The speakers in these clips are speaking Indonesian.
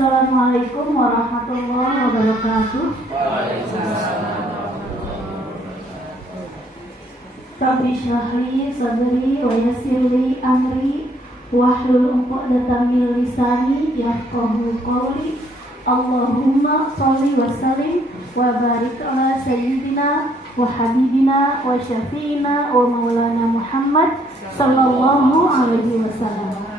Assalamualaikum warahmatullahi wabarakatuh. Rabbi shrahli sadri wa yassirli amri wahlul 'uqdatam min lisani yafqahu qawli. Allahumma shalli wa sallim wa barik ala sayyidina wa habibina wa syafi'ina wa maulana Muhammad sallallahu alaihi wasallam.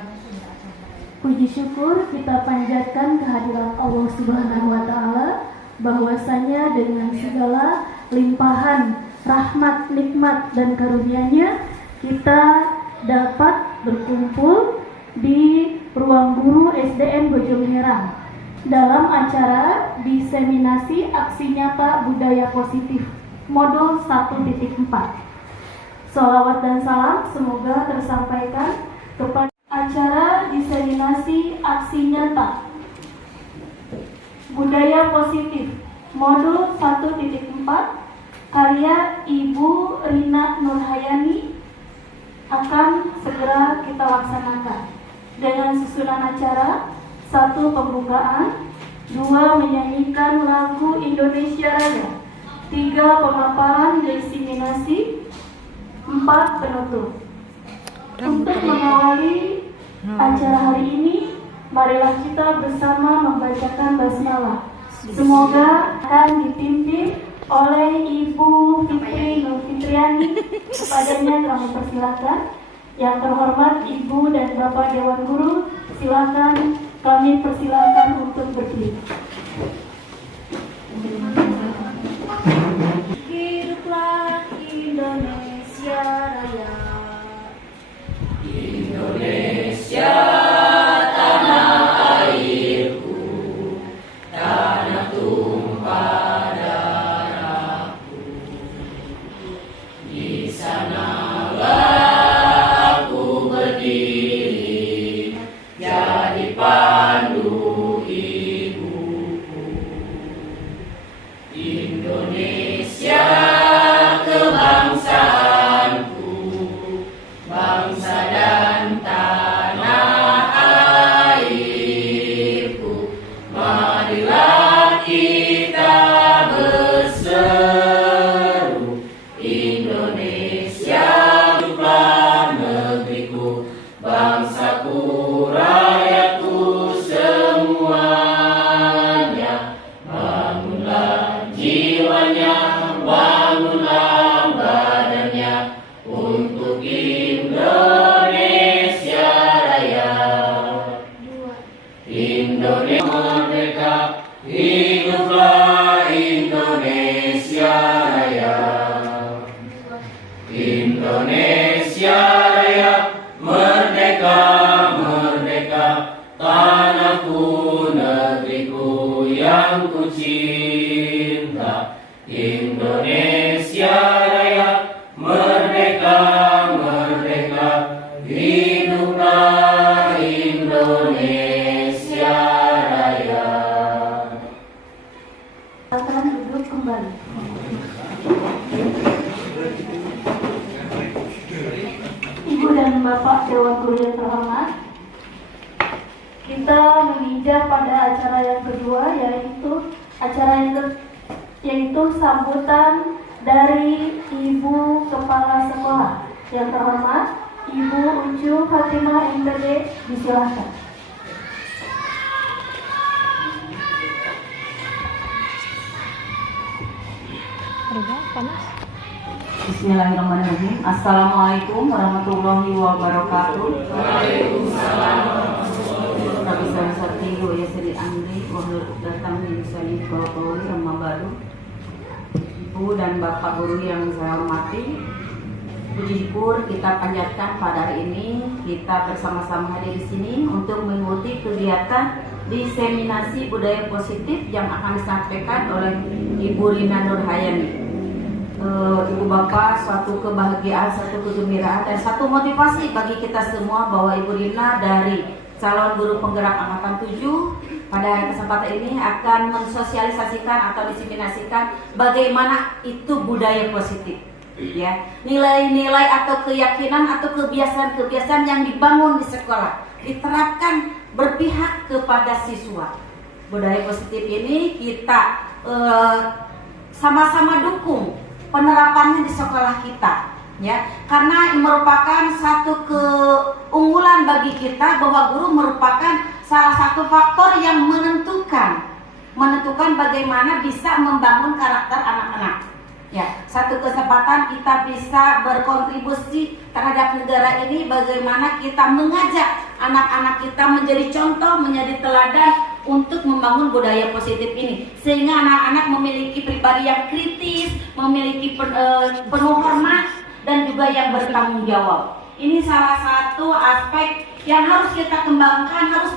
Puji syukur kita panjatkan kehadiran Allah Subhanahu wa taala, bahwasanya dengan segala limpahan rahmat, nikmat dan karunia-Nya kita dapat berkumpul di ruang guru SDN Bojong Herang dalam acara diseminasi aksi nyata budaya positif modul 1.4. Sholawat dan salam semoga tersampaikan kepada acara diseminasi aksi nyata budaya positif modul 1.4 karya Ibu Rina Nurhayani akan segera kita laksanakan dengan susunan acara: 1. Pembukaan, 2. Menyanyikan lagu Indonesia Raya, 3. Pemaparan diseminasi, 4. Penutup. Untuk mengawali acara hari ini, marilah kita bersama membacakan basmalah. Semoga akan dipimpin oleh Ibu Fitri Nur Fitriani. Kepadanya kami persilakan. Yang terhormat Ibu dan Bapak Dewan Guru, silakan kami persilakan untuk berdiri. Hiduplah Indonesia Raya. Indonesia tanah airku, tanah tumpah darahku. Di sanalah aku berdiri, jadi pandu ibuku. Indonesia kebangsaanku, bangsa dan tanah airku. Marilah kita berseru, Indonesia hiduplah negeriku, bangsaku, rakyatku semuanya. Bangunlah jiwanya, bangunlah badannya untuk Indonesia Raya. Indonesia merdeka, hiduplah Indonesia Raya. Indonesia Raya, merdeka, merdeka, tanahku, negeriku yang ku cinta. Indonesia Raya, merdeka, merdeka, hiduplah Indonesia Raya. Akan duduk kembali. Ibu dan Bapak Dewan Guru yang terhormat, kita menginjak pada acara yang kedua, yaitu sambutan dari Ibu Kepala Sekolah. Yang terhormat Ibu Ucu Fatimah MPD, disilakan. Bismillahirrahmanirrahim. Assalamualaikum warahmatullahi wabarakatuh. Waalaikumsalam. Rabbi sholli wa yassirli amri wahlul 'uqdatam min lisani yafqahu qawli. Amma ba'du. Ibu dan Bapak Guru yang saya hormati, puji syukur kita panjatkan pada hari ini kita bersama-sama hadir di sini untuk mengikuti kegiatan diseminasi budaya positif yang akan disampaikan oleh Ibu Rina Nurhayani. Ibu Bapak, suatu kebahagiaan, satu kegembiraan dan satu motivasi bagi kita semua bahwa Ibu Rina dari calon guru penggerak angkatan 7 pada kesempatan ini akan mensosialisasikan atau diseminasikan bagaimana itu budaya positif, ya, nilai-nilai atau keyakinan atau kebiasaan-kebiasaan yang dibangun di sekolah diterapkan berpihak kepada siswa. budaya positif ini kita sama-sama dukung penerapannya di sekolah kita, ya, karena merupakan satu keunggulan bagi kita bahwa guru merupakan salah satu faktor yang menentukan bagaimana bisa membangun karakter anak-anak. Ya, satu kesempatan kita bisa berkontribusi terhadap negara ini, bagaimana kita mengajak anak-anak kita menjadi contoh, menjadi teladan untuk membangun budaya positif ini, sehingga anak-anak memiliki pribadi yang kritis, memiliki penuh hormat dan juga yang bertanggung jawab. Ini salah satu aspek yang harus kita kembangkan, harus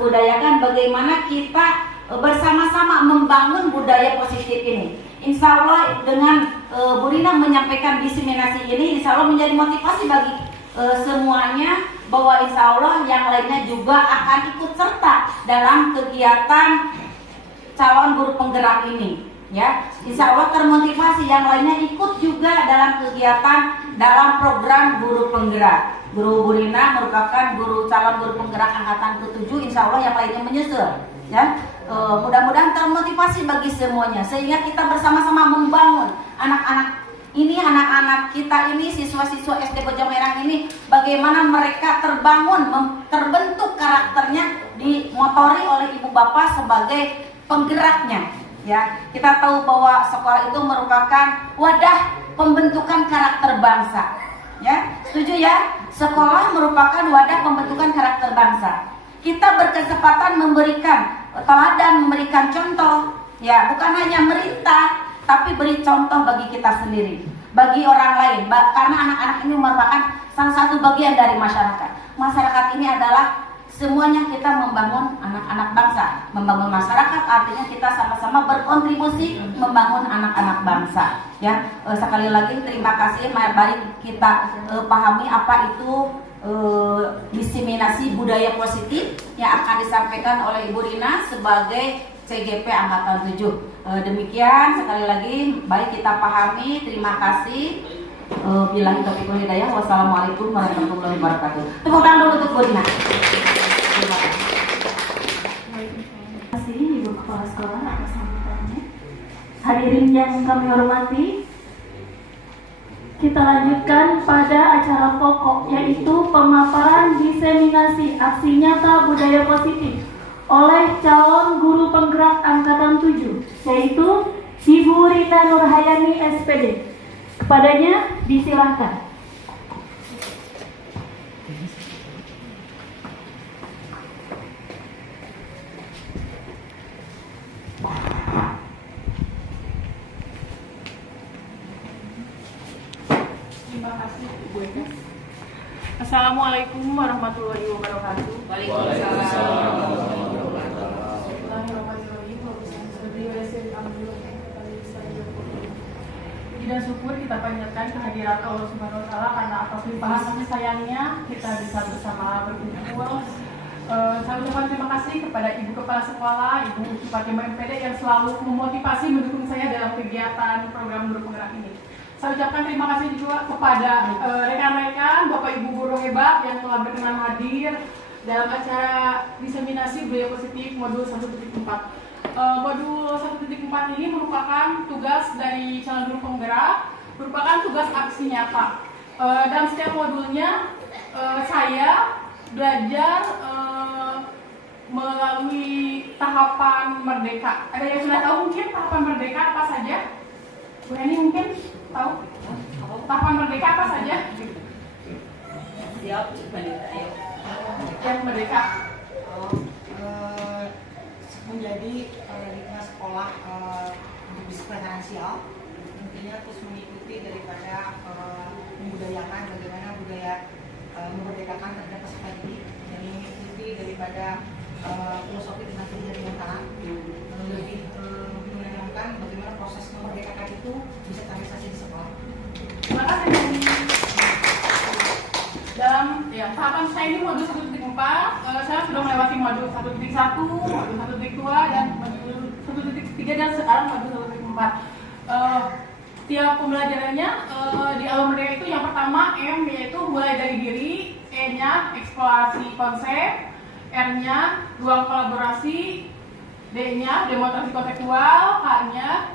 budayakan bagaimana kita bersama-sama membangun budaya positif ini. Insya Allah dengan Bu Rina menyampaikan diseminasi ini, insya Allah menjadi motivasi bagi semuanya, bahwa insya Allah yang lainnya juga akan ikut serta dalam kegiatan calon guru penggerak ini. Ya, insya Allah termotivasi yang lainnya ikut juga dalam kegiatan dalam program guru penggerak. Guru Bu Rina merupakan calon guru penggerak angkatan ke-7, insya Allah yang lainnya menyusul. Ya, mudah-mudahan termotivasi bagi semuanya, sehingga kita bersama-sama membangun anak-anak kita ini, siswa-siswa SD Bojong Merang ini, bagaimana mereka terbentuk karakternya, dimotori oleh ibu bapak sebagai penggeraknya. Ya, kita tahu bahwa sekolah itu merupakan wadah pembentukan karakter bangsa. Ya, setuju ya? Sekolah merupakan wadah pembentukan karakter bangsa. Kita berkesempatan memberikan teladan, memberikan contoh, ya, bukan hanya merintah, tapi beri contoh bagi kita sendiri, bagi orang lain, karena anak-anak ini merupakan salah satu bagian dari masyarakat. Masyarakat ini adalah semuanya kita membangun anak-anak bangsa. Membangun masyarakat artinya kita sama-sama berkontribusi membangun anak-anak bangsa. Ya, sekali lagi terima kasih. Mari kita pahami apa itu diseminasi budaya positif yang akan disampaikan oleh Ibu Rina sebagai CGP Angkatan 7. Demikian sekali lagi, baik kita pahami. Terima kasih. Billahi taufiq wal hidayah. Wassalamualaikum warahmatullahi wabarakatuh. Tepuk tangan dulu untuk Bu Rina. Terima kasih Ibu Kepala Sekolah atas sambutannya. Hadirin yang kami hormati, kita lanjutkan pada acara pokok, yaitu pemaparan diseminasi aksi nyata budaya positif oleh calon guru penggerak angkatan 7, yaitu Ibu Rina Nurhayani SPD. Kepadanya disilahkan. Terima kasih Bu Enes. Assalamualaikum warahmatullahi wabarakatuh. Waalaikumsalam. Puji dan syukur kita panjatkan kehadiran Allah Subhanahu wa taala, karena atas limpahan kasih sayangnya kita bisa bersama berkumpul. Saya ucapkan terima kasih kepada Ibu Kepala Sekolah, Ibu Uci Fatimah MPD yang selalu memotivasi mendukung saya dalam kegiatan program guru penggerak ini. Saya ucapkan terima kasih juga kepada rekan-rekan, Bapak Ibu guru hebat yang telah berkenan hadir dalam acara diseminasi budaya positif modul 1.4. Modul 1.4 ini merupakan tugas dari calon guru penggerak, merupakan tugas aksi nyata. Dalam setiap modulnya saya belajar melalui tahapan merdeka. Ada yang sudah tahu mungkin tahapan merdeka apa saja? Bu Heni mungkin tahu? Tahapan merdeka apa saja? Siap, ayo. Yang merdeka. Menjadi lingkungan sekolah untuk bisnis finansial, intinya terus mengikuti daripada membudayakan bagaimana budaya memerdekakan terhadap peserta didik, dan mengikuti daripada filosofi tentang kerja mental, lebih menanamkan bagaimana proses memerdekakan itu bisa terrealisasi di sekolah. Terima kasih. Dalam tahapan saya ini modul 1.4, saya sudah melewati modul 1.1, modul 1.2, dan modul 1.3, dan sekarang modul 1.4. Tiap pembelajarannya di Alam Merdeka itu yang pertama M, yaitu mulai dari diri, E-nya eksplorasi konsep, R-nya ruang kolaborasi, D-nya demonstrasi konseptual, K-nya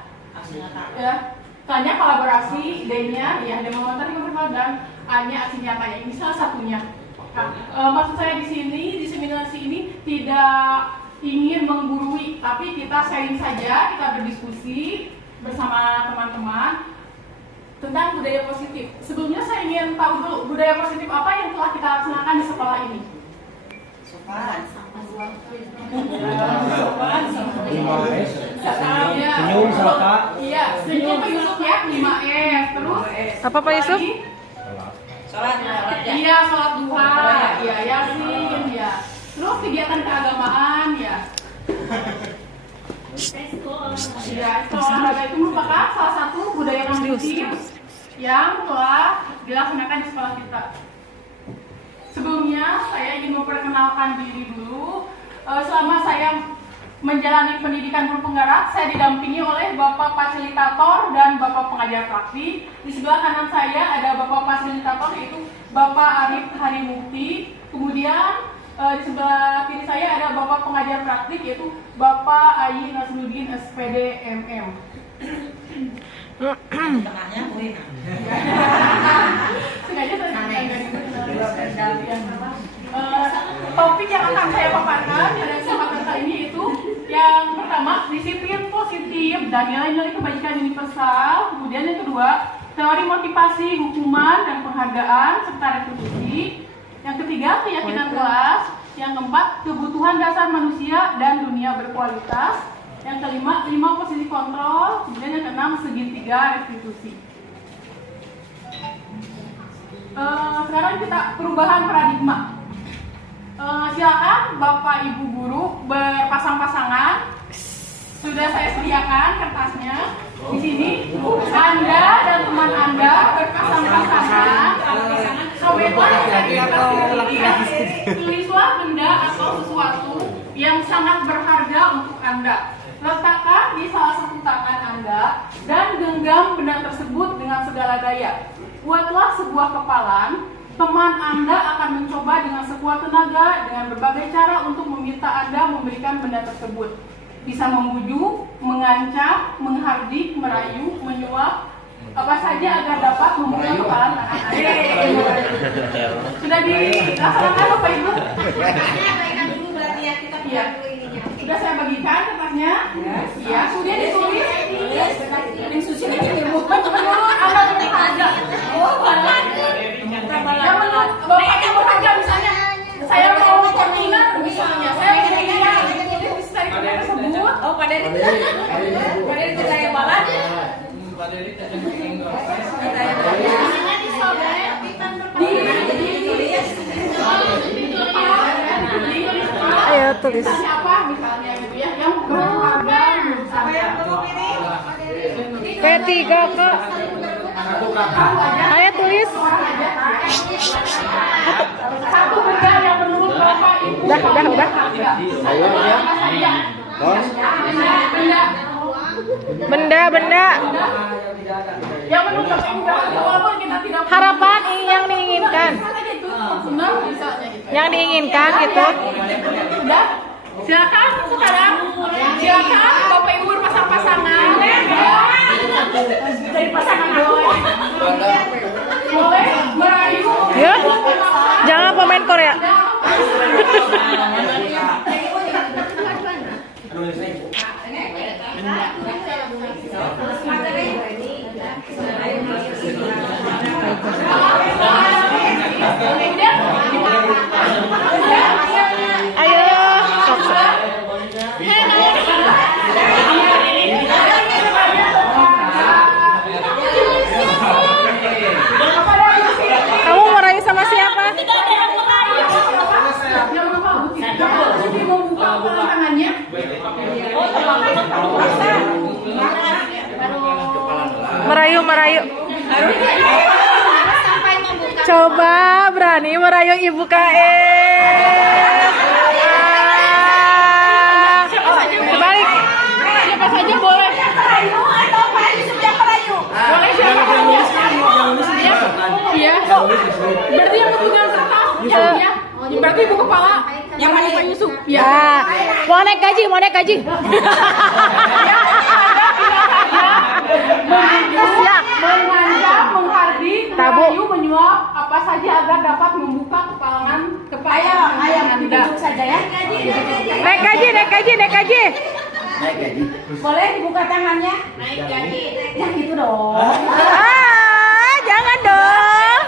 ya, K-nya kolaborasi, D-nya ya demonstrasi konseptual, dan A-nya aksi nyata. Ini salah satunya. Nah, maksud saya di sini, diseminasi ini tidak ingin menggurui, tapi kita sharing saja, kita berdiskusi bersama teman-teman tentang budaya positif. Sebelumnya saya ingin tahu dulu budaya positif apa yang telah kita laksanakan di sekolah ini. Sopan. Ya. Senyum, sapa. Iya, senyum Pak Yusuf ya, 5S. Terus Apa Pak Yusuf? iya, sholat duha, iya, yasin, ya. Terus kegiatan keagamaan, ya. Ya, olahraga itu merupakan salah satu budaya positif yang telah dilaksanakan di sekolah kita. Sebelumnya saya ingin memperkenalkan diri dulu. Selama saya menjalani pendidikan guru penggerak, saya didampingi oleh Bapak Fasilitator dan Bapak Pengajar Praktik. Di sebelah kanan saya ada Bapak Fasilitator, yaitu Bapak Arif Harimukti. Kemudian di sebelah kiri saya ada Bapak Pengajar Praktik, yaitu Bapak Ayi Nasruddin SPD MM. Tengahnya Wina. Sengaja topik yang akan saya paparkan pada kesempatan kali ini itu yang pertama, disiplin positif dan nilai-nilai kebajikan universal. Kemudian yang kedua, teori motivasi, hukuman dan penghargaan serta retribusi. Yang ketiga, keyakinan kelas. Yang keempat, kebutuhan dasar manusia dan dunia berkualitas. Yang kelima, 5 posisi kontrol. Kemudian yang keenam, segitiga restitusi. Sekarang kita perubahan paradigma. Silakan Bapak Ibu guru berpasang-pasangan. Sudah saya sediakan kertasnya. Di sini Anda dan teman Anda berpasang-pasangan. Tulislah benda atau sesuatu yang sangat berharga untuk Anda. Letakkan di salah satu tangan Anda dan genggam benda tersebut dengan segala daya. Buatlah sebuah kepalan. Teman Anda akan mencoba dengan sekuat tenaga dengan berbagai cara untuk meminta Anda memberikan benda tersebut. Bisa membujuk, mengancam, menghardik, merayu, menyuap, apa saja agar dapat membuka kepalan anak Anda. Sudah dilaksanakan Bapak Ibu? Iya. Sudah saya bagikan kertasnya. Iya. Kemudian ditulis. Anda berharga. Yang menurut Bapak yang berharga, misalnya saya mau kontainer, misalnya saya kira-kira ditulis dari kertas tersebut. Oh, Pak Dery percaya balat. Ayo tulis. Siapa misalnya gitu ya yang berharga misalnya. P3 Kak. Ayo tulis. Satu benda yang menurut Bapak Ibu Udah. Benda. Yang menurut Bapak Ibu walaupun kita tidak Harapan yang diinginkan. Yang diinginkan gitu. Sudah. Silakan sekarang. Silakan Bapak Ibu berpasang-pasangan. Dari pasangan boleh merayu. Ya. Jangan pemain Korea. Ayo. Kamu merayu sama siapa? Jadi mau buka tangannya. Merayu. Coba berani merayu Ibu KM. Balik. Siapa saja boleh. Boleh siapa saja. Iya. Berarti yang ketinggalan kertas. Ya. Berarti ibu kepala Yang mana Pak Yusuf. Ya. Mau naik gaji, mau naik gaji. Siap. Mengancam, menghardi, Tabu. merayu, menyuap apa saja agar dapat membuka kepalangan Ayo Anda. duduk saja ya. Naik gaji, naik gaji, naik gaji. Boleh dibuka tangannya? Naik gaji. Yang itu dong. Ah, jangan dong.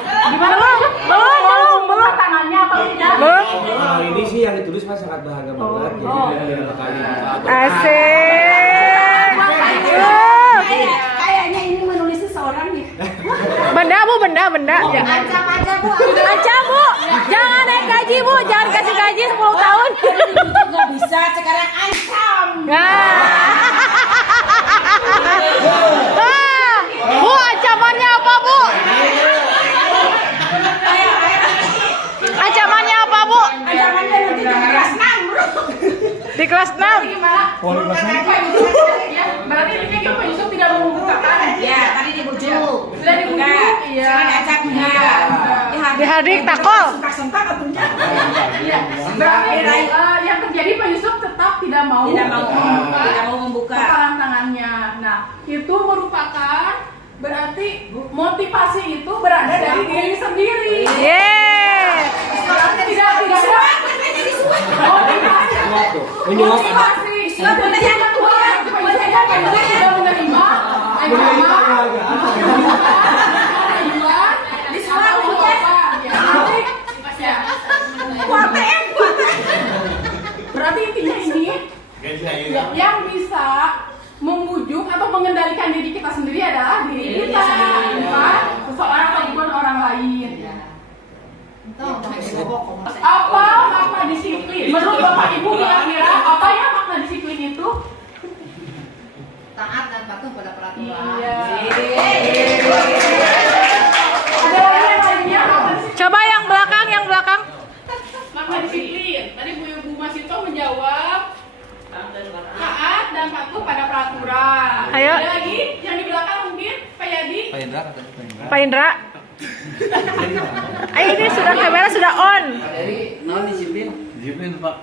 Belum tangannya atau tidak? Belum. Ini sih yang ditulis mas sangat berharga banget. Jadi beberapa kali. Asik. Kayaknya ini menulis seseorang nih. Benda bu, benda. Ancam aja Bu. Ancam bu, jangan naik gaji bu, jangan kasih gaji 10 tahun. Nggak bisa sekarang ancam. Bu, ancamannya apa bu? Ancamannya apa bu? Ancamannya nanti di kelas 6 bro. Di kelas 6. Gimana? Ya, berarti ini kan Pak Yusuf tidak mau membukakan. Ya, tadi dibujuk. Sudah dibujuk, iya. Jangan diajak enggak. Dihadik takol. Sentak atunya. Iya. Berarti yang terjadi Pak Yusuf tetap tidak mau membuka. kepalan tangannya. Nah, itu merupakan berarti motivasi itu berada dari diri sendiri. Yeay. Tidak motivasi. Yang kedua, tidak menerima berarti intinya ini yang bisa membujuk atau mengendalikan diri kita sendiri adalah diri kita, bukan seseorang ataupun orang lain. Apa makna disiplin? Menurut Bapak Ibu kira-kira apa ya makna disiplin itu? Taat dan patuh pada peraturan. Iya. Ada lagi yang lainnya? Coba yang belakang. Makna disiplin. Tadi Bu Masito menjawab taat dan patuh pada peraturan. Ayo. Ada lagi yang di belakang mungkin Pak Yadi? Pak Indra. Ini sudah kamera sudah on. Disiplin pak.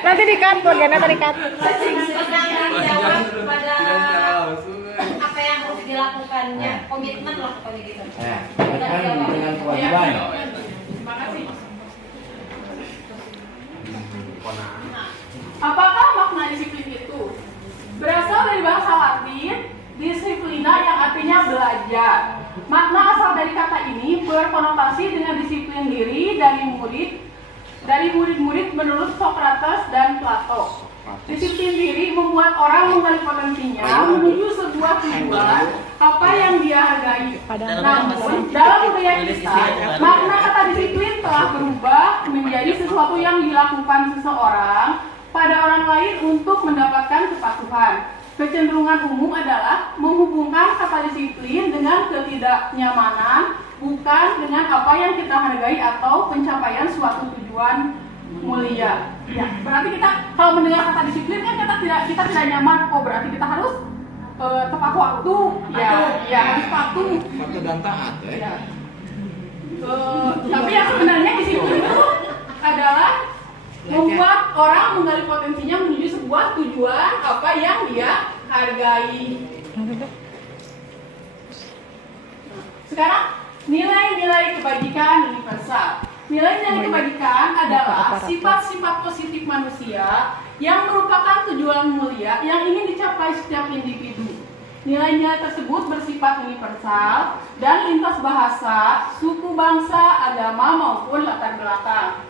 Nanti di-cut, bagiannya tadi cut. Jawab pada apa yang harus dilakukannya, komitmen lah pokoknya gitu. Dengan kewajiban. Terima kasih. Apakah makna disiplin itu? Berasal dari bahasa Latin disiplina yang artinya belajar. Makna asal dari kata ini berkonotasi dengan disiplin diri dari murid-murid menurut Socrates dan Plato. Disiplin diri membuat orang menggali potensinya menuju sebuah tujuan apa yang dia hargai. Namun dalam budaya kita, makna kata disiplin telah berubah menjadi sesuatu yang dilakukan seseorang pada orang lain untuk mendapatkan kepatuhan. Kecenderungan umum adalah menghubungkan kata disiplin dengan ketidaknyamanan, bukan dengan apa yang kita hargai atau pencapaian suatu tujuan mulia. Ya, berarti kita kalau mendengar kata disiplin kan kita tidak nyaman. Oh, berarti kita harus tepat waktu. Ya harus patuh. Patuh dan taat Ya. Tapi yang sebenarnya disiplin itu adalah membuat orang menggali potensinya menuju sebuah tujuan apa yang dia hargai. Sekarang nilai-nilai kebajikan universal. Nilai-nilai kebajikan adalah sifat-sifat positif manusia yang merupakan tujuan mulia yang ingin dicapai setiap individu. Nilai-nilai tersebut bersifat universal dan lintas bahasa, suku, bangsa, agama maupun latar belakang.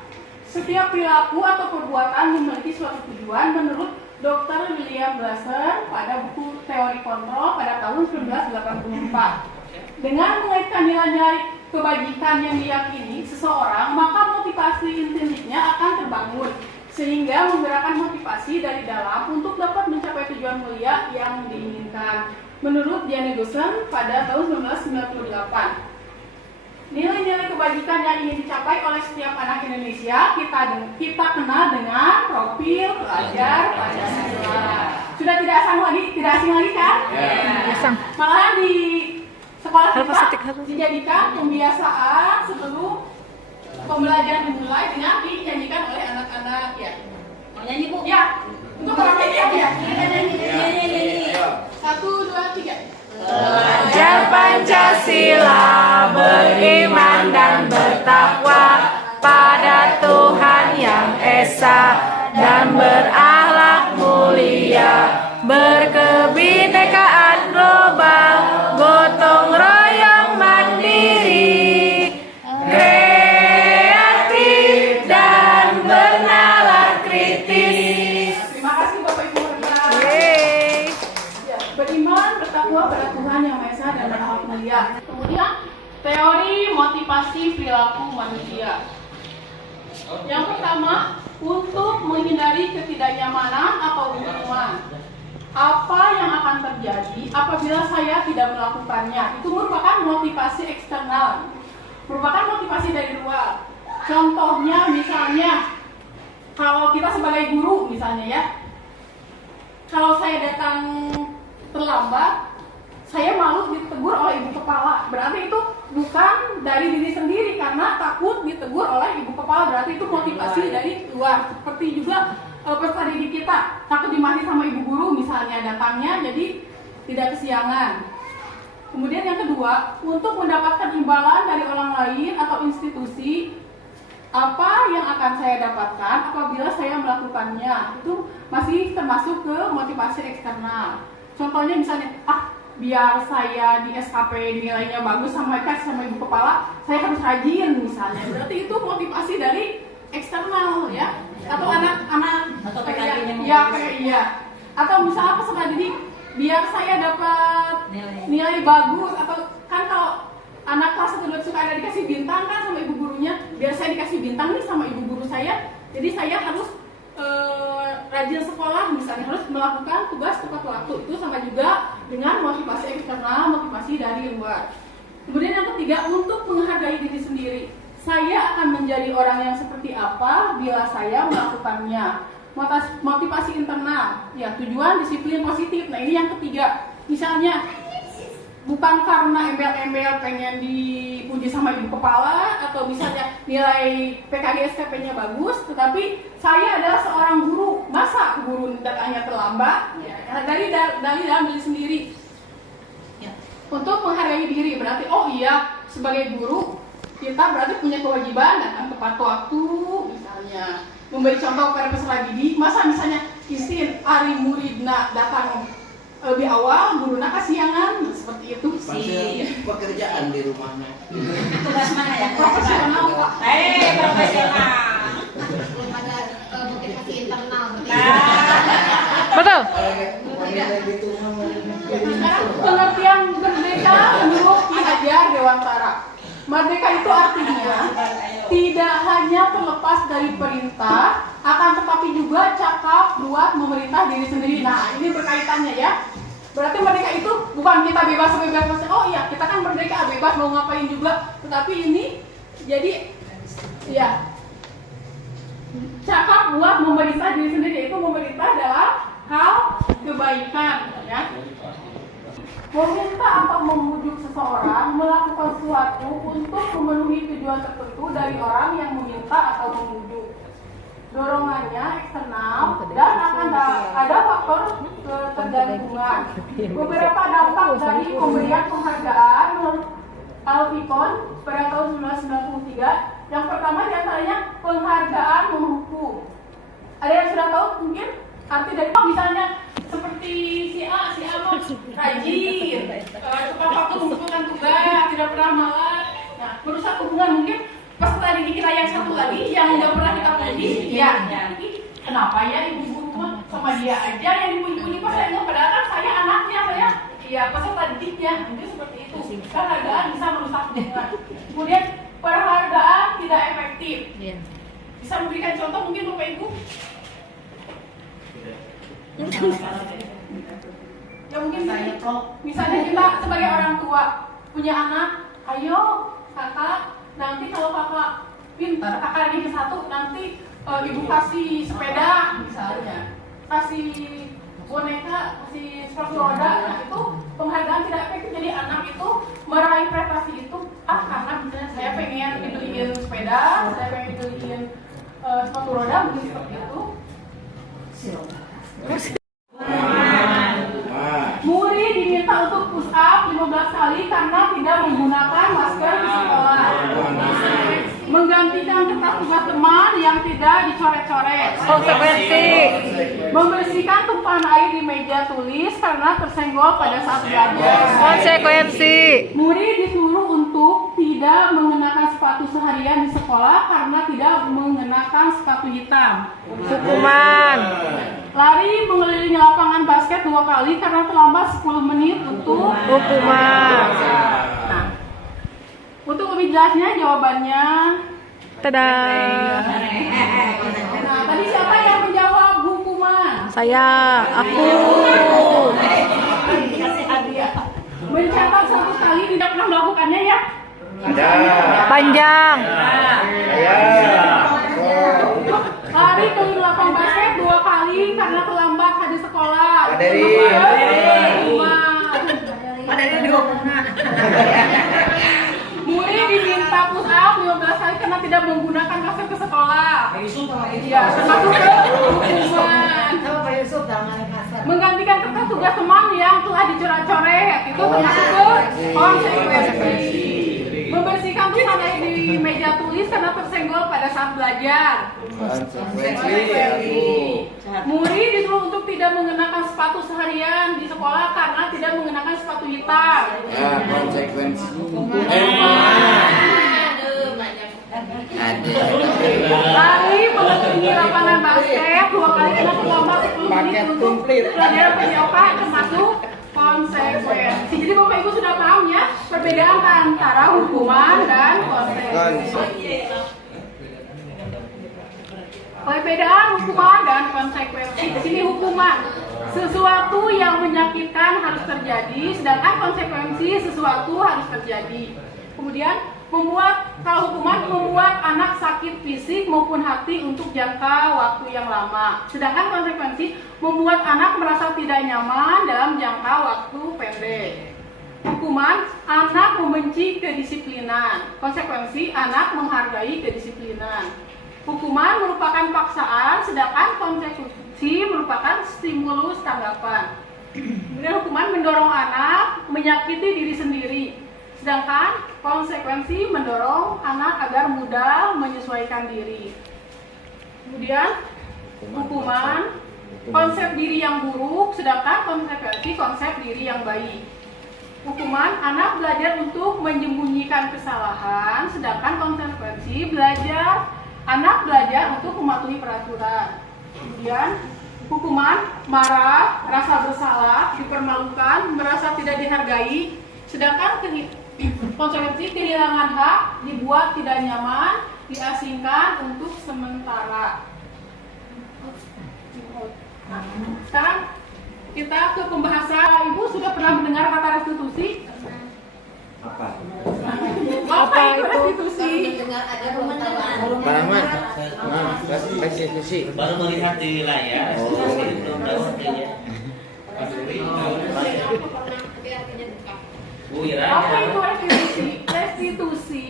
Setiap perilaku atau perbuatan memiliki suatu tujuan menurut Dr. William Glasser pada buku Teori Kontrol pada tahun 1984. Dengan mengaitkan nilai-nilai kebajikan yang diyakini seseorang, maka motivasi intrinsiknya akan terbangun sehingga menggerakkan motivasi dari dalam untuk dapat mencapai tujuan mulia yang diinginkan. Menurut Diane Gosen pada tahun 1998. Nilai-nilai kebajikan yang ingin dicapai oleh setiap anak Indonesia kita kenal dengan profil pelajar Pancasila. Sudah tidak asing lagi kan? Asing. Malahan di sekolah kita dijadikan pembiasaan sebelum pembelajaran dimulai dengan dinyanyikan oleh anak-anak ya. Mau nyanyi Bu? Ya, untuk orang media ya. Nyanyi. 1, 2, 3. Belajar Pancasila, beriman dan bertakwa pada Tuhan yang Esa dan berakhlak mulia, berkebinekaan global, gotong royong mandiri, kreatif dan bernalar kritis. Terima kasih Bapak Ibu Rektor. Yeay. Ya, beriman, bertakwa pada Tuhan yang Maha Esa dan berakhlak mulia. Kemudian teori motivasi perilaku manusia. Yang pertama, untuk menghindari ketidaknyamanan atau hukuman. Apa yang akan terjadi apabila saya tidak melakukannya? Itu merupakan motivasi eksternal, merupakan motivasi dari luar. Contohnya misalnya, kalau kita sebagai guru misalnya ya, kalau saya datang terlambat, saya malu ditegur oleh ibu kepala. Berarti itu bukan dari diri sendiri karena takut ditegur oleh ibu kepala. Berarti itu motivasi dari luar. Seperti juga peserta didik kita takut dimarahi sama ibu guru misalnya datangnya jadi tidak kesiangan. Kemudian yang kedua, untuk mendapatkan imbalan dari orang lain atau institusi, apa yang akan saya dapatkan apabila saya melakukannya, itu masih termasuk ke motivasi eksternal. Contohnya misalnya, biar saya di SKP nilainya bagus sama ibu kepala, saya harus rajin misalnya. Berarti itu motivasi dari eksternal ya. Atau anak-anak Atau PKD-nya mau ya, bagus. iya. Atau misalnya peserta didik, biar saya dapat Nilai. nilai bagus. Atau kan kalau anak kelas 1 suka ada dikasih bintang kan sama ibu gurunya, biar saya dikasih bintang nih sama ibu guru saya, jadi saya harus rajin sekolah misalnya, harus melakukan tugas tepat waktu. Itu sama juga dengan motivasi eksternal, motivasi dari luar. Kemudian yang ketiga, untuk menghargai diri sendiri. Saya akan menjadi orang yang seperti apa bila saya melakukannya. Motivasi internal, ya tujuan disiplin positif. Nah ini yang ketiga, misalnya bukan karena embel-embel pengen dipuji sama ibu kepala atau misalnya nilai PKG SKP-nya bagus, tetapi saya adalah seorang guru. Masa guru datangnya terlambat? Ya, dari dalam diri sendiri. Ya. Untuk menghargai diri berarti oh iya sebagai guru kita berarti punya kewajiban datang tepat waktu misalnya, memberi contoh kepada peserta didik. Masa misalnya izin ari muridna datang lebih awal, guruna kasiangan, seperti itu sih. Pekerjaan di rumahnya. Tugas mana ya? Profesional Pak. Profesional. Belum ada motivasi internal. Betul. Sekarang pengertian merdeka menurut Ki Hajar Dewantara. Merdeka itu artinya tidak hanya terlepas dari perintah, akan tetapi juga cakap buat memerintah diri sendiri. Nah, ini berkaitannya ya. Berarti merdeka itu bukan kita bebas. Oh iya, kita kan merdeka bebas mau ngapain juga. Tetapi ini jadi ya cakap buat memerintah diri sendiri, itu memerintah dalam hal kebaikan ya. Meminta atau membujuk seseorang melakukan sesuatu untuk memenuhi tujuan tertentu dari orang yang meminta atau membujuk. Dorongannya eksternal dan akan ada faktor ketergantungan. Beberapa dampak dari pemberian penghargaan menurut Alfikon pada tahun 1993. Yang pertama diantaranya penghargaan menghukum. Ada yang sudah tahu mungkin arti dari misalnya seperti si A mah rajin, tepat waktu mengumpulkan tugas, tidak pernah malas. Nah, merusak hubungan mungkin pas tadi kita yang satu lagi yang nggak pernah kita puji, ya. Kenapa ya ibu guru sama dia aja yang dipuji-puji pas saya nggak, padahal kan saya anaknya, saya iya peserta didiknya, mungkin seperti itu. Penghargaan bisa merusak hubungan. Kemudian penghargaan tidak efektif. Bisa memberikan contoh mungkin Bapak Ibu? Ya mungkin misalnya kita sebagai orang tua punya anak, ayo kakak, nanti kalau kakak pintar, kakak lagi ke satu, nanti ibu kasih sepeda misalnya, kasih boneka, kasih sepatu roda. Nah itu penghargaan tidak efektif. Jadi anak itu meraih prestasi itu karena misalnya saya pengen beliin sepeda, saya pengen beliin sepatu roda, mungkin seperti itu. Muri diminta untuk push up 15 kali karena tidak menggunakan masker di sekolah. Menggantikan kertas tugas teman yang tidak dicoret-coret. Konsekuensi. Membersihkan tumpahan air di meja tulis karena tersenggol pada saat belajar. Konsekuensi. Muri disuruh untuk tidak mengenakan sepatu seharian di sekolah karena tidak mengenakan sepatu hitam. Hukuman. Lari mengelilingi lapangan basket 2 kali karena terlambat 10 menit untuk Hukuman. Nah, untuk lebih jelasnya jawabannya. Tada. Nah, tadi siapa yang menjawab hukuman? Saya, aku. Mencatat 1 kali tidak pernah melakukannya ya? Panjang. Lari keliling lapangan basket 2 kali karena terlambat hadir sekolah. Muri diminta push up 15 kali karena tidak menggunakan masker ke sekolah. Iya, termasuk ke hukuman. Menggantikan kertas tugas teman yang telah dicoret-coret itu termasuk ke konsekuensi. Membersihkan tulisan air di meja tulis karena tersenggol pada saat belajar. Konsekuensi. Muri disuruh untuk tidak mengenakan sepatu seharian di sekolah karena tidak mengenakan sepatu hitam. Ya, konsekuensi. Lari mengelilingi lapangan basket 2 kali karena terlambat 10 menit untuk pelajaran PJOK termasuk konsekuensi. Jadi Bapak Ibu sudah paham ya perbedaan antara hukuman dan konsekuensi. Perbedaan hukuman dan konsekuensi. Di sini hukuman sesuatu yang menyakitkan harus terjadi, sedangkan konsekuensi sesuatu harus terjadi. Kemudian kalau hukuman membuat anak sakit fisik maupun hati untuk jangka waktu yang lama. Sedangkan konsekuensi membuat anak merasa tidak nyaman dalam jangka waktu pendek. Hukuman, anak membenci kedisiplinan. Konsekuensi, anak menghargai kedisiplinan. Hukuman merupakan paksaan, sedangkan konsekuensi merupakan stimulus tanggapan. Kemudian hukuman mendorong anak menyakiti diri sendiri. Sedangkan konsekuensi mendorong anak agar mudah menyesuaikan diri. Kemudian hukuman konsep diri yang buruk, sedangkan konsekuensi konsep diri yang baik. Hukuman anak belajar untuk menyembunyikan kesalahan, sedangkan konsekuensi anak belajar untuk mematuhi peraturan. Kemudian hukuman marah, rasa bersalah, dipermalukan, merasa tidak dihargai, sedangkan konsekuensi kehilangan hak, dibuat tidak nyaman, diasingkan untuk sementara. Nah, sekarang kita ke pembahasan. Ibu sudah pernah mendengar kata restitusi? Apa? Apa itu restitusi? Restitusi. Baru melihat di layar. Belum tahu artinya. Apa itu restitusi? Restitusi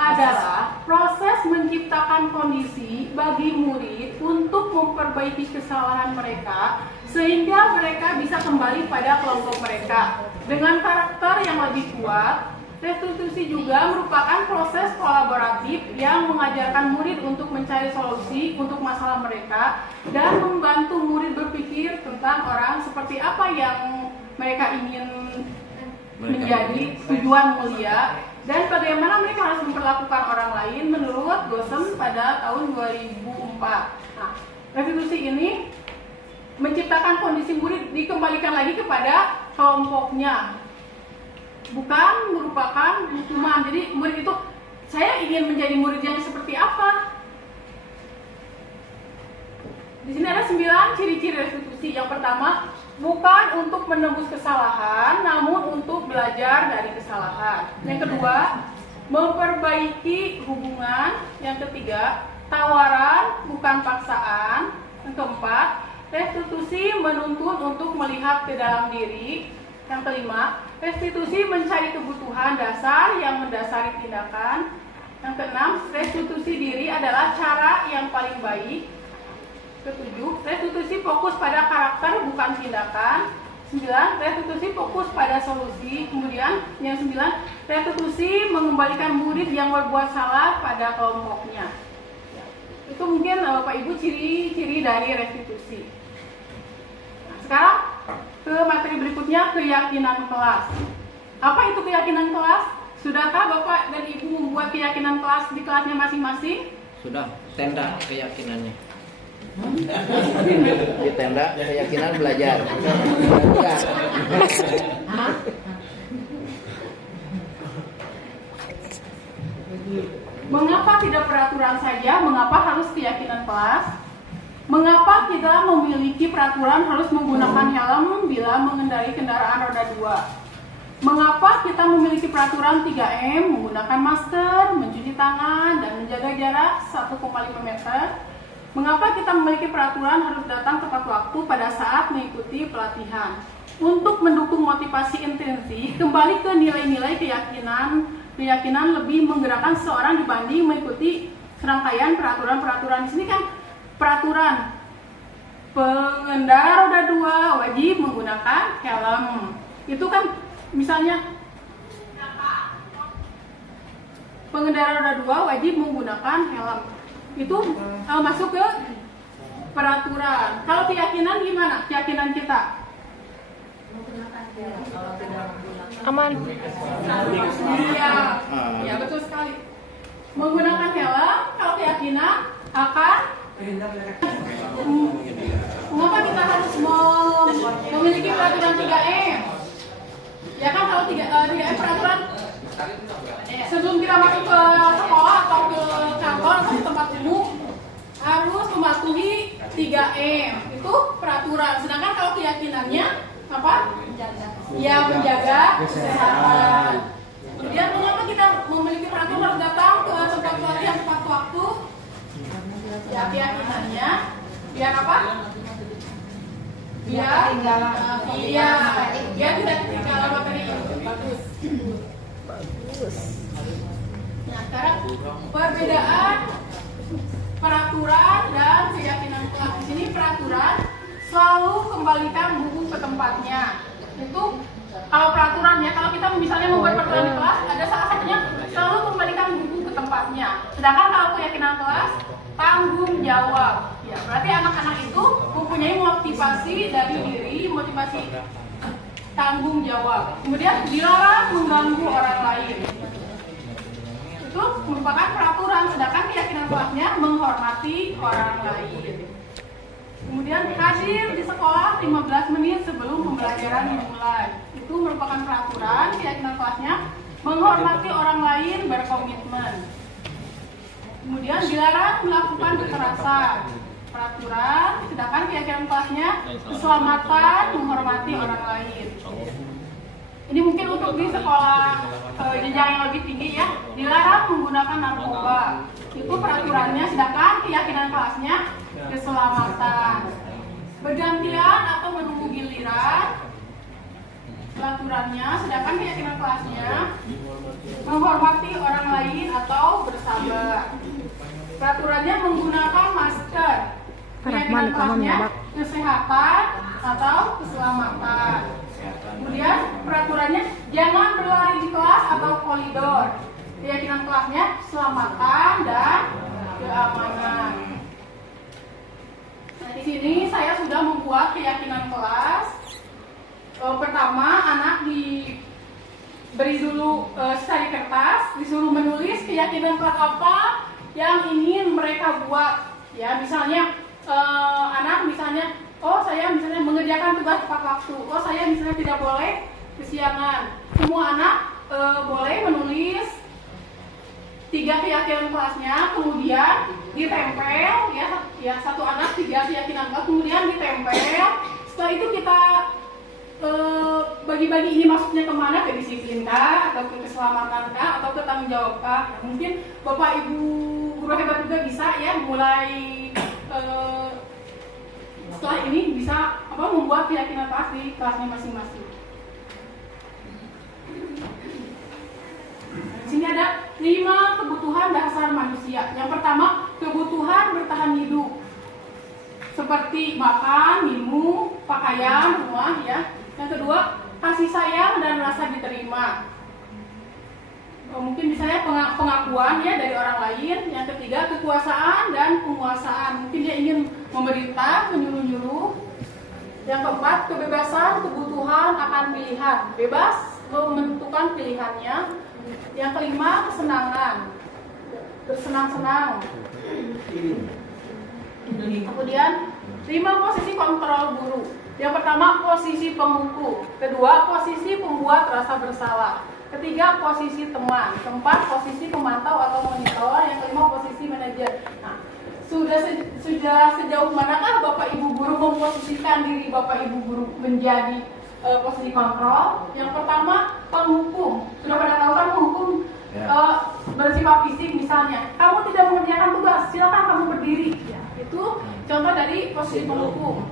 adalah proses menciptakan kondisi bagi murid untuk memperbaiki kesalahan mereka sehingga mereka bisa kembali pada kelompok mereka dengan karakter yang lebih kuat. Restitusi juga merupakan proses kolaboratif yang mengajarkan murid untuk mencari solusi untuk masalah mereka dan membantu murid berpikir tentang orang seperti apa yang mereka ingin menjadi tujuan mulia dan bagaimana mereka harus memperlakukan orang lain menurut Gosen pada tahun 2004. Nah, restitusi ini menciptakan kondisi murid dikembalikan lagi kepada kelompoknya, bukan merupakan hukuman. Jadi murid itu, saya ingin menjadi murid yang seperti apa? Di sini ada 9 ciri-ciri restitusi. Yang pertama, bukan untuk menembus kesalahan, namun untuk belajar dari kesalahan. Yang kedua, memperbaiki hubungan. Yang ketiga, tawaran bukan paksaan. Yang keempat, restitusi menuntun untuk melihat ke dalam diri. Yang kelima, restitusi mencari kebutuhan dasar yang mendasari tindakan. Yang keenam, restitusi diri adalah cara yang paling baik. Ketujuh, restitusi fokus pada karakter bukan tindakan. 9, restitusi fokus pada solusi. Kemudian yang 9, restitusi mengembalikan murid yang berbuat salah pada kelompoknya. Itu mungkin Bapak Ibu ciri-ciri dari restitusi. Nah, sekarang ke materi berikutnya, keyakinan kelas. Apa itu keyakinan kelas? Sudahkah Bapak dan Ibu membuat keyakinan kelas di kelasnya masing-masing? Sudah, tenda keyakinannya. Di tenda keyakinan belajar. Mengapa tidak peraturan saja? Mengapa harus keyakinan kelas? Mengapa kita memiliki peraturan harus menggunakan helm bila mengendarai kendaraan roda 2? Mengapa kita memiliki peraturan 3M, menggunakan masker, mencuci tangan, dan menjaga jarak 1,5 meter? Mengapa kita memiliki peraturan harus datang tepat waktu pada saat mengikuti pelatihan? Untuk mendukung motivasi intrinsik, kembali ke nilai-nilai keyakinan lebih menggerakkan seseorang dibanding mengikuti serangkaian peraturan-peraturan. Di sini kan peraturan pengendara roda 2 wajib menggunakan helm. Itu kan misalnya pengendara roda 2 wajib menggunakan helm. Itu masuk ke peraturan. Kalau keyakinan gimana? Keyakinan kita Aman. iya, ya betul sekali. Menggunakan helm. Kalau keyakinan akan mengapa kita harus memiliki peraturan 3M? Ya kan kalau 3M peraturan sebelum kita masuk ke sekolah atau ke kantor atau ke tempat umum harus mematuhi 3M. Itu peraturan. Sedangkan kalau keyakinannya apa? Ya, menjaga kesehatan. Kemudian mengapa kita memiliki peraturan harus datang ke tempat pelatihan tepat waktu? Ya, keyakinannya biar apa? Biar tidak ketinggalan materi. Bagus. Nah, sekarang perbedaan peraturan dan keyakinan kelas. Di sini peraturan selalu kembalikan buku ke tempatnya. Itu kalau peraturan ya, kalau kita misalnya membuat peraturan di kelas, ada salah satunya selalu kembalikan buku ke tempatnya. Sedangkan kalau keyakinan kelas, tanggung jawab. Ya, berarti anak-anak itu mempunyai motivasi dari diri, motivasi tanggung jawab. Kemudian dilarang mengganggu orang lain. Itu merupakan peraturan, sedangkan keyakinan kelasnya menghormati orang lain. Kemudian hadir di sekolah 15 menit sebelum pembelajaran dimulai. Itu merupakan peraturan, keyakinan kelasnya menghormati orang lain, berkomitmen. Kemudian dilarang melakukan kekerasan. Peraturan, sedangkan keyakinan kelasnya keselamatan, menghormati orang lain. Ini mungkin untuk di sekolah jenjang yang lebih tinggi ya, dilarang menggunakan narkoba. Itu peraturannya, sedangkan keyakinan kelasnya keselamatan. Bergantian atau menunggu giliran, peraturannya, sedangkan keyakinan kelasnya menghormati orang lain atau bersabar. Peraturannya menggunakan masker. Keyakinan kelasnya kesehatan atau keselamatan. Kemudian peraturannya jangan berlari di kelas atau koridor. Keyakinan kelasnya keselamatan dan keamanan. Nah, di sini saya sudah membuat keyakinan kelas. Pertama, anak diberi dulu secari kertas, disuruh menulis keyakinan kelas apa yang ingin mereka buat. Ya, misalnya anak misalnya, oh saya misalnya mengerjakan tugas tepat waktu, oh saya misalnya tidak boleh kesiangan. Semua anak boleh menulis 3 keyakinan kelasnya, kemudian ditempel ya satu anak 3 keyakinan kelas, kemudian ditempel. Setelah itu kita bagi-bagi ini maksudnya kemana, ke disiplin kah, atau ke keselamatan kah, atau ke tanggung jawab kah. Mungkin Bapak Ibu guru hebat juga bisa ya mulai setelah ini bisa membuat keyakinan kelas di kelasnya masing-masing. sini ada 5 kebutuhan dasar manusia. Yang pertama, kebutuhan bertahan hidup. Seperti makan, minum, pakaian, rumah ya. Yang kedua, kasih sayang dan rasa diterima. Mungkin misalnya pengakuan ya dari orang lain. Yang ketiga, kekuasaan dan penguasaan. Mungkin dia ingin memerintah, menyuruh-nyuruh. Yang keempat, kebebasan, kebutuhan akan pilihan. Bebas menentukan pilihannya. Yang kelima, kesenangan. Bersenang-senang. Kemudian 5 posisi kontrol guru. Yang pertama, posisi penghukum. Kedua, posisi pembuat rasa bersalah. Ketiga, posisi teman. Keempat, posisi pemantau atau monitor. Yang kelima, posisi manajer. Nah, sudah sejauh manakah Bapak Ibu guru memposisikan diri Bapak Ibu guru menjadi posisi kontrol? Yang pertama, penghukum. Sudah pada tahu kan penghukum bersifat fisik misalnya. Kamu tidak mengerjakan tugas, silakan kamu berdiri. Ya, itu contoh dari posisi penghukum.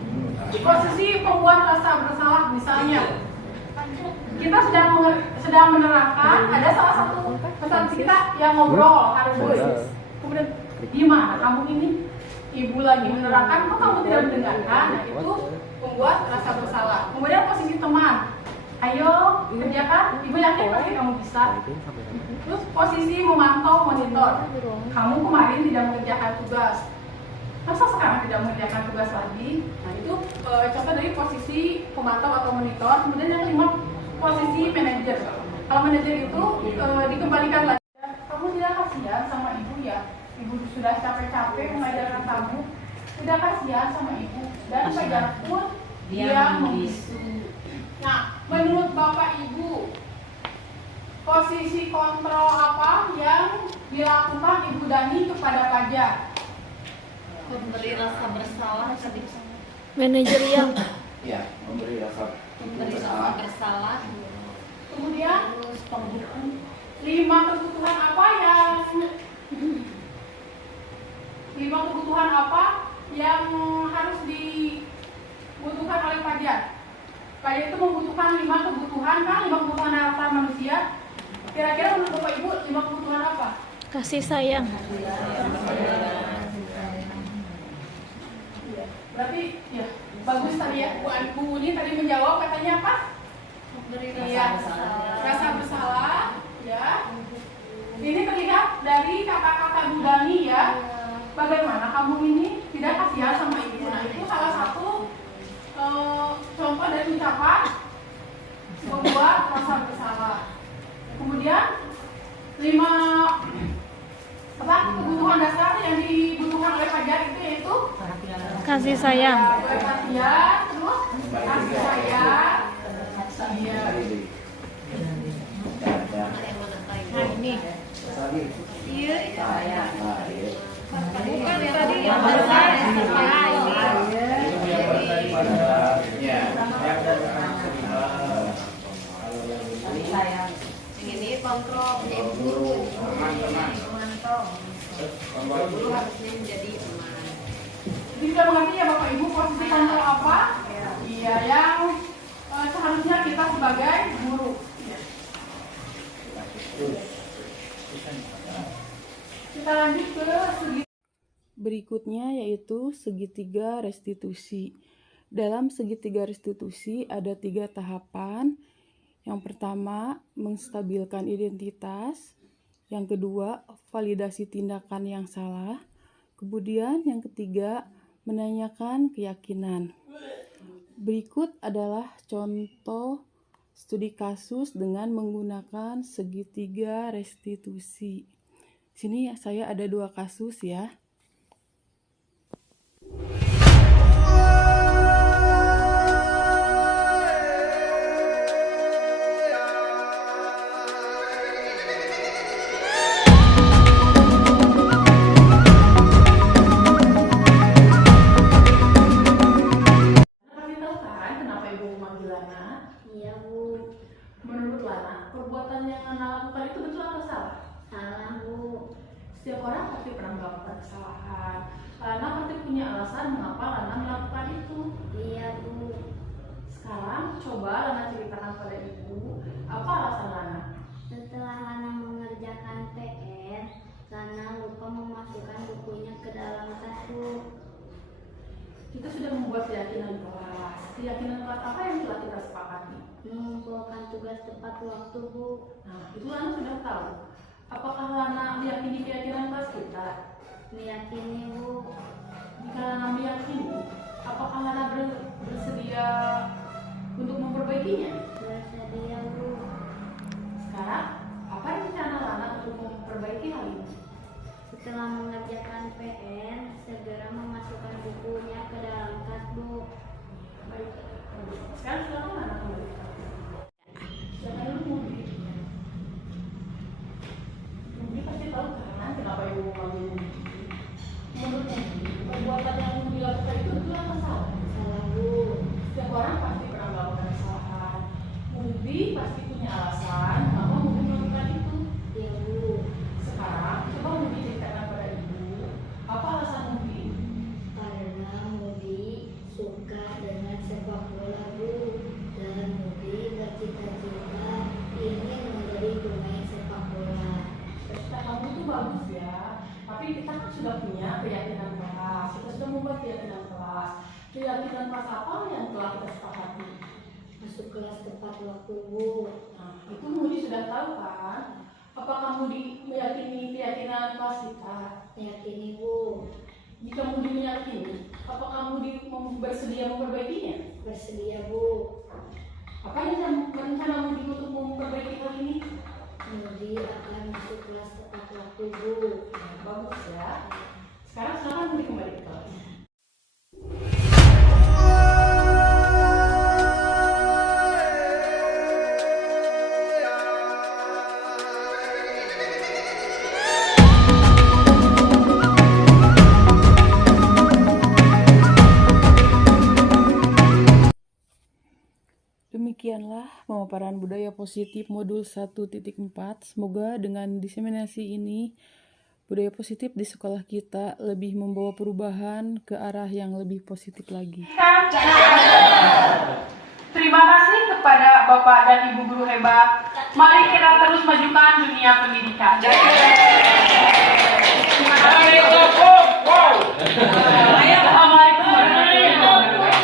Posisi pembuat rasa bersalah misalnya. Kita sedang menerangkan, ada salah satu pesan kita yang ngobrol harus. Kemudian gimana kamu ini? Ibu lagi menerangkan, kok kamu tidak mendengarkan? Nah, itu membuat rasa bersalah. Kemudian posisi teman. Ayo kerjakan, ibu yakin pasti kamu bisa. Terus posisi memantau monitor. Kamu kemarin tidak mengerjakan tugas. Masa sekarang tidak mengerjakan tugas lagi? Nah, itu contoh dari posisi pemantau atau monitor. Kemudian yang kelima, posisi manajer. Kalau manajer itu dikembalikan lagi. Kamu tidak kasihan sama ibu ya? Ibu sudah capek-capek mengajarkan kamu. Tidak kasihan sama ibu. Dan pelajar pun dia membisu. Nah, menurut Bapak Ibu, posisi kontrol apa yang dilakukan Ibu Dani kepada Fajar? Memberi rasa bersalah, Manajerial. Ya, memberi rasa bersalah. Kemudian 5 kebutuhan apa yang harus dibutuhkan oleh Fajar? Fajar itu membutuhkan 5 kebutuhan kan, 5 kebutuhan dasar manusia. Kira-kira menurut Bapak Ibu 5 kebutuhan apa? Kasih sayang. Berarti ya bagus tadi ya Bu Uni tadi menjawab, katanya apa? Iya, rasa bersalah ya. Ini terlihat dari kata-kata Bu Dani ya. Bagaimana kamu ini tidak kasihan sama ibu? Nah, itu salah satu contoh dari ucapan membuat rasa bersalah. Kemudian 5 kebutuhan dasar yang dibutuhkan oleh Fajar itu yaitu Kasih sayang. perhatian, terus kasih sayang. Iya. Nah, ini. Iya. Bukan tadi yang besar. Ini kontrol guru. Memantau. Guru harusnya menjadi teman. Jadi sudah mengerti ya Bapak Ibu posisi kontrol apa? Iya, yang seharusnya kita sebagai guru. Kita lanjut ke segi. Berikutnya yaitu segitiga restitusi. Dalam segitiga restitusi ada 3 tahapan. Yang pertama, menstabilkan identitas. Yang kedua, validasi tindakan yang salah. Kemudian yang ketiga, menanyakan keyakinan. Berikut adalah contoh studi kasus dengan menggunakan segitiga restitusi. Sini saya ada 2 kasus ya. Menurut Lana, perbuatan yang Lana lakukan itu betul atau salah? Salah, Bu. Setiap orang pasti pernah melakukan kesalahan. Lana pasti punya alasan mengapa Lana melakukan itu. Iya, Bu. Sekarang coba Lana ceritakan pada Ibu, apa alasan Lana? Setelah Lana mengerjakan karena lupa memasukkan bukunya ke dalam tas, Bu. Kita sudah membuat keyakinan kelas. Keyakinan kelas apa yang telah kita sepakati? Mengumpulkan tugas tepat waktu, Bu. Nah, itu Lana sudah tahu. Apakah Lana meyakini keyakinan kelas kita? Meyakini, Bu. Jika Lana meyakini, apakah Lana bersedia untuk memperbaikinya? Bersedia, Bu. Sekarang, apa rencana Lana untuk memperbaiki hal ini? Setelah mengerjakan PR, segera memasukkan bukunya ke dalam tas, Bu. Baik. Sekarang silakan Lana kembali. Silakan dulu Mudi. Mudi pasti tahu kan kenapa ibu memanggil Mudi. Menurut Mudi, perbuatan yang Mudi lakukan itu adalah salah. Salah, Bu. Setiap orang pasti pernah melakukan kesalahan. Mudi pasti punya alasan kenapa Mudi melakukan itu. Ya, Bu. Sekarang coba Mudi ceritakan pada ibu apa alasan Mudi. Karena Mudi suka dengan sepak bola, Bu. Dan Mudi bercita-cita ingin menjadi pemain sepak bola. Cita kamu itu bagus ya, tapi kita kan sudah punya keyakinan kelas. Kita sudah membuat keyakinan kelas. Keyakinan kelas apa yang telah kita sepakati? Masuk kelas tepat waktu, Bu. Nah, itu Mudi sudah tahu kan? Apakah Mudi meyakini keyakinan kelas kita? Yakini, Bu. Jika Mudi meyakini, apakah Mudi bersedia memperbaikinya? Bersedia, Bu. Apa yang rencana Mudi untuk memperbaiki hal ini? Mudi akan masuk kelas tepat waktu, Bu. Nah, bagus ya. Sekarang silakan Mudi kembali ke kelas. Demikianlah pemaparan budaya positif modul 1.4. Semoga dengan diseminasi ini budaya positif di sekolah kita lebih membawa perubahan ke arah yang lebih positif lagi. Terima kasih kepada Bapak dan Ibu guru hebat. Mari kita terus majukan dunia pendidikan. Terima kasih. Assalamualaikum warahmatullahi wabarakatuh.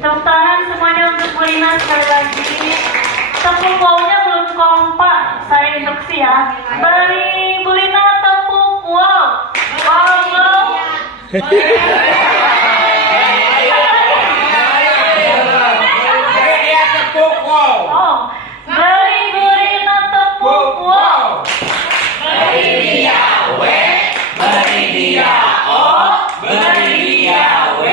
Tepuk tangan semuanya untuk Bu Lina sekali lagi. Tepuk wow-nya belum kompak. Saya instruksi ya. Beri Bu Lina tepuk wow. Wow, wow. Oh, beri Bu Lina tepuk wow. Beri dia W, beri dia O, beri dia W.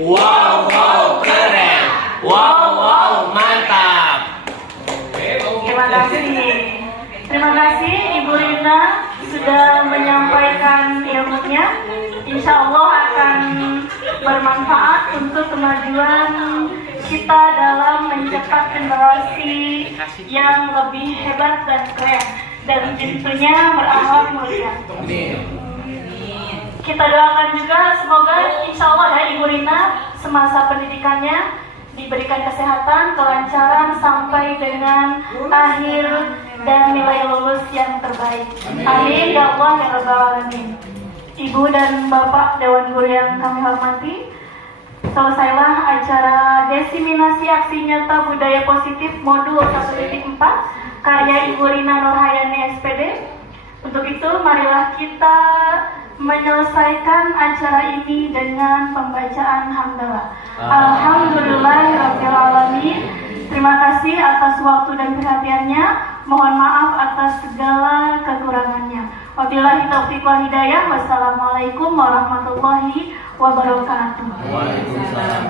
Wow, wow, keren. Wow, wow, mantap. Terima kasih. Terima kasih Ibu Lina sudah menyampaikan ilmunya. Insya Allah akan bermanfaat untuk kemajuan kita dalam mencetak generasi yang lebih hebat dan keren dan tentunya berakhlak mulia. Kita doakan juga semoga insya Allah ya Ibu Lina semasa pendidikannya diberikan kesehatan, kelancaran sampai dengan akhir dan nilai lulus yang terbaik. Amin ya Allah ya Rabbal Alamin. Ibu dan Bapak Dewan Guru yang kami hormati, selesailah acara Desiminasi Aksi Nyata Budaya Positif Modul 1.4 karya Ibu Lina Nurhayani SPD. Untuk itu marilah kita menyelesaikan acara ini dengan pembacaan hamdalah. Alhamdulillahirabbil alamin. Terima kasih atas waktu dan perhatiannya. Mohon maaf atas segala kekurangannya. Wabillahi taufiq wal hidayah. Wassalamualaikum warahmatullahi wabarakatuh. Waalaikumsalam.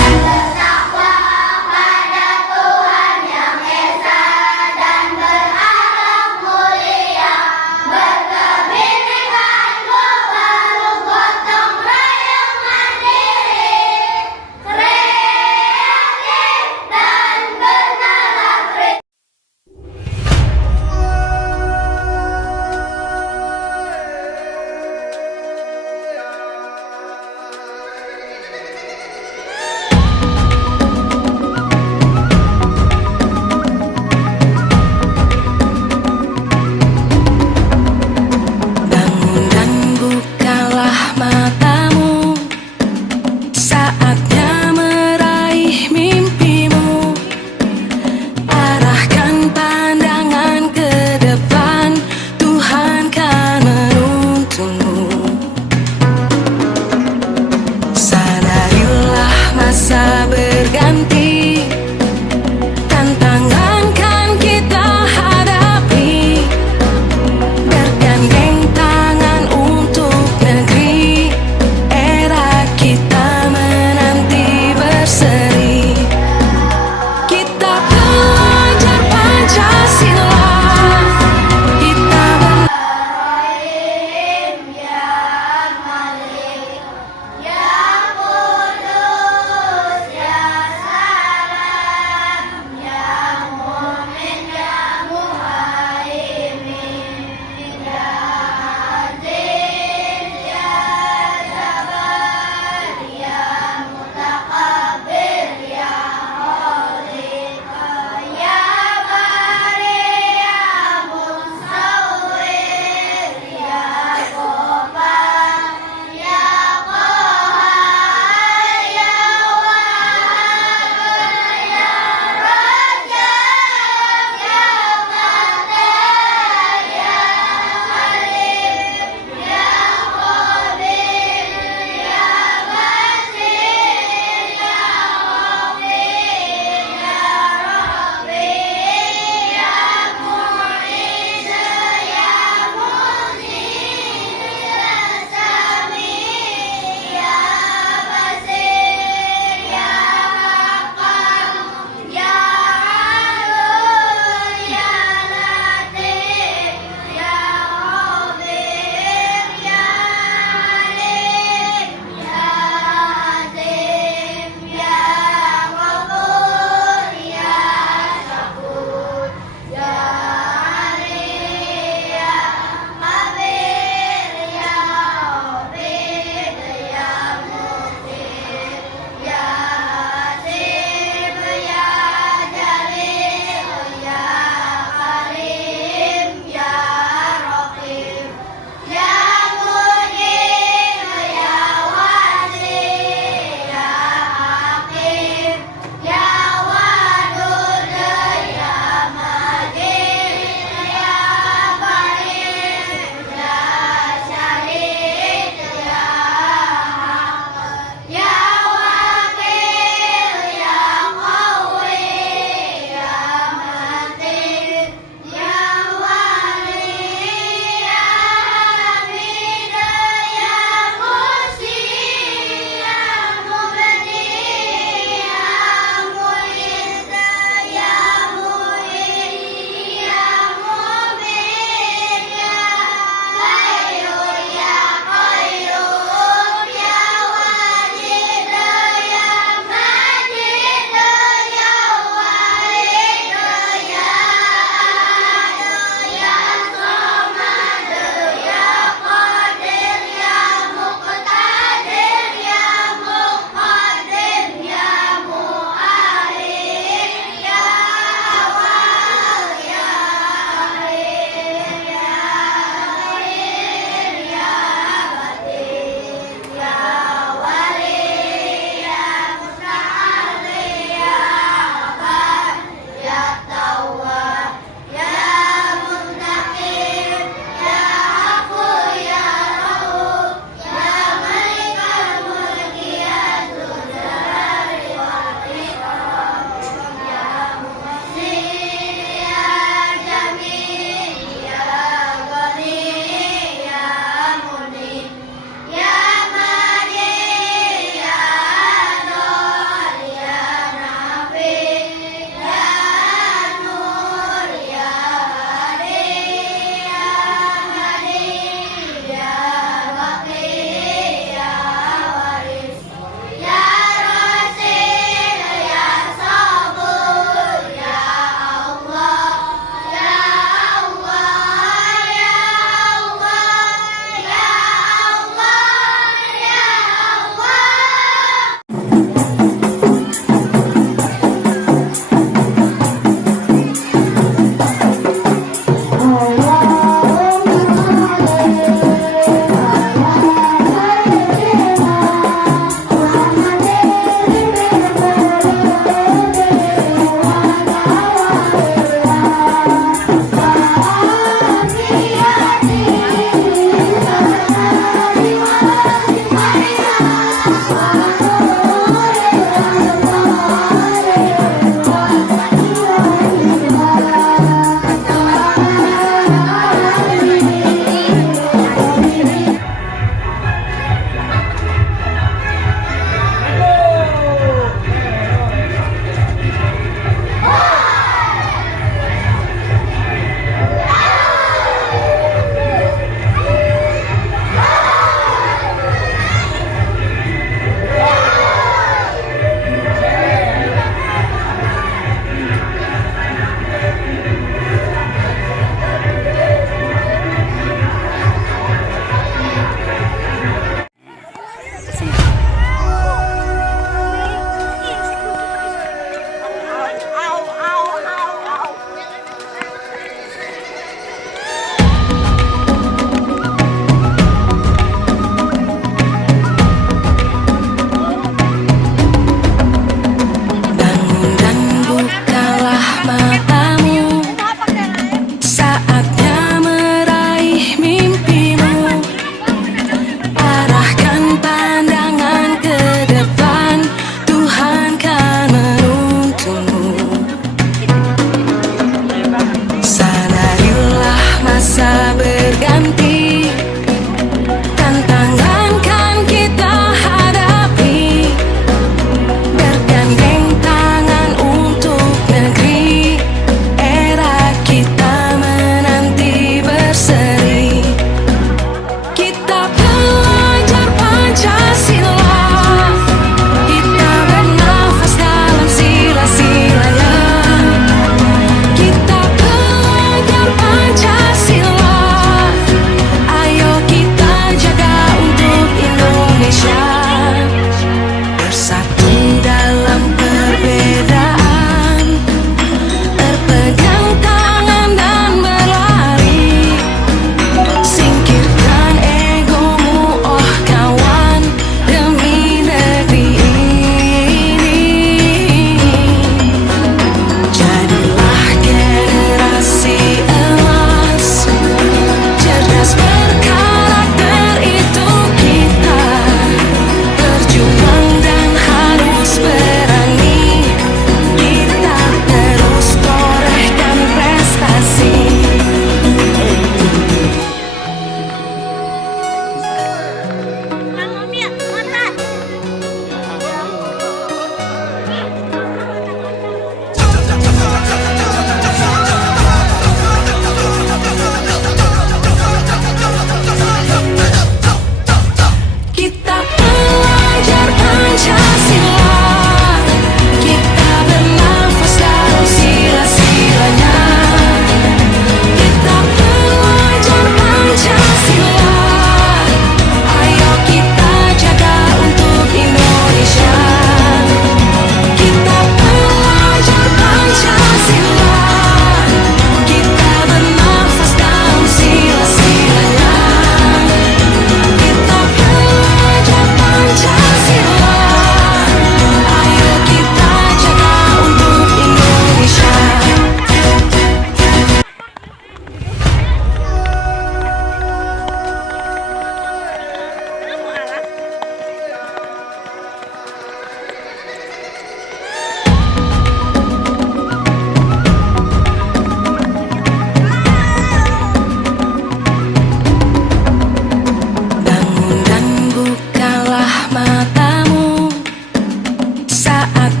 aku